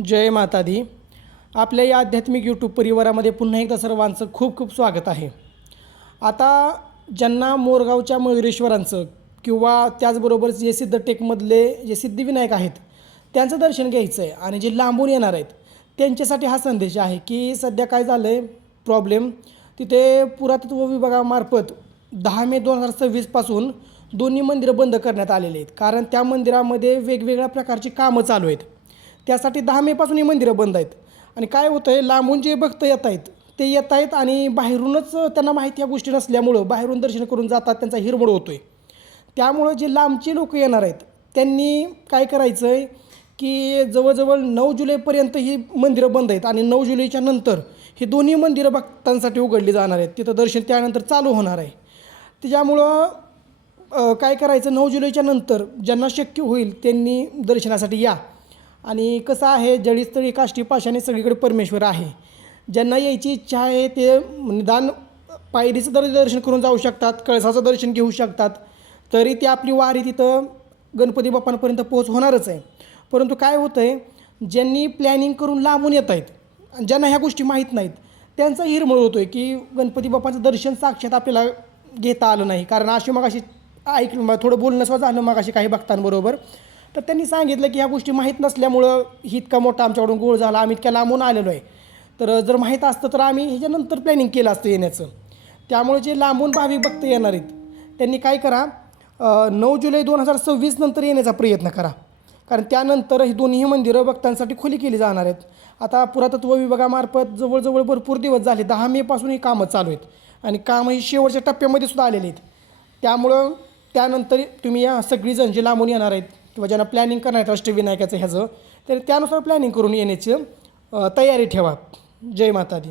जय माता दी. आपल्या या आध्यात्मिक यूट्यूब परिवारामध्ये पुन्हा एकदा सर्वांचं खूप खूप स्वागत आहे. आता ज्यांना मोरगावच्या मयुरेश्वरांचं किंवा त्याचबरोबर जे सिद्धटेकमधले जे सिद्धिविनायक आहेत त्यांचं दर्शन घ्यायचं आहे आणि जे लांबून येणार आहेत त्यांच्यासाठी हा संदेश आहे की सध्या काय झालं आहे प्रॉब्लेम, तिथे पुरातत्व विभागामार्फत 10 मे 2026पासून दोन्ही मंदिरं बंद करण्यात आलेली आहेत. कारण त्या मंदिरामध्ये वेगवेगळ्या प्रकारची कामं चालू आहेत. त्यासाठी 10 मेपासून ही मंदिरं बंद आहेत. आणि काय होतं आहे, लांबून जे भक्त येत आहेत ते येत आहेत आणि बाहेरूनच त्यांना माहिती या गोष्टी नसल्यामुळं बाहेरून दर्शन करून जातात, त्यांचा हिरमोड होतो आहे. त्यामुळं जे लांबचे लोक येणार आहेत त्यांनी काय करायचं आहे की जवळजवळ 9 जुलैपर्यंत ही मंदिरं बंद आहेत आणि 9 जुलैच्या नंतर ही दोन्ही मंदिरं भक्तांसाठी उघडली जाणार आहेत. तिथं दर्शन त्यानंतर चालू होणार आहे. त्याच्यामुळं काय करायचं, 9 जुलैच्या नंतर ज्यांना शक्य होईल त्यांनी दर्शनासाठी या. आणि कसं आहे, जळीस्थळी काष्टी पाशाने सगळीकडे परमेश्वर आहे. ज्यांना यायची इच्छा आहे ते निदान पायरीचं दर्शन करून जाऊ शकतात, कळसाचं दर्शन घेऊ शकतात. तरी ती आपली वारी तिथं गणपती बाप्पांपर्यंत पोहोच होणारच आहे. परंतु काय होतं आहे, ज्यांनी प्लॅनिंग करून लांबून येत आहेत, ज्यांना ह्या गोष्टी माहीत नाहीत त्यांचा हिरमळ होतो आहे की गणपती बाप्पाचं दर्शन साक्षात आपल्याला घेता आलं नाही. कारण अशी ऐकलं, थोडं बोलणं सुद्धा झालं मगाशी काही भक्तांबरोबर. तर त्यांनी सांगितलं की ह्या गोष्टी माहीत नसल्यामुळं ही इतका मोठा आमच्याकडून गोळ झाला, आम्ही इतक्या लांबून आलेलो आहे. तर जर माहीत असतं तर आम्ही ह्याच्यानंतर प्लॅनिंग केलं असतं येण्याचं. त्यामुळे जे लांबून भाविक भक्त येणार आहेत त्यांनी काय करा, 9 जुलै 2026 नंतर येण्याचा प्रयत्न करा. कारण त्यानंतर ही दोन्ही मंदिरं भक्तांसाठी खुली केली जाणार आहेत. आता पुरातत्व विभागामार्फत जवळजवळ भरपूर दिवस झाले, 10 मेपासून ही कामं चालू आहेत आणि कामं ही शेवटच्या टप्प्यामध्ये सुद्धा आलेली आहेत. त्यामुळं त्यानंतर तुम्ही या सगळीजण जे लांबून येणार आहेत किंवा ज्यांना प्लॅनिंग करणार आहे अष्टविनायकाचं ह्याचं, तर त्यानुसार प्लॅनिंग करून येण्याची तयारी ठेवा. जय माता दी.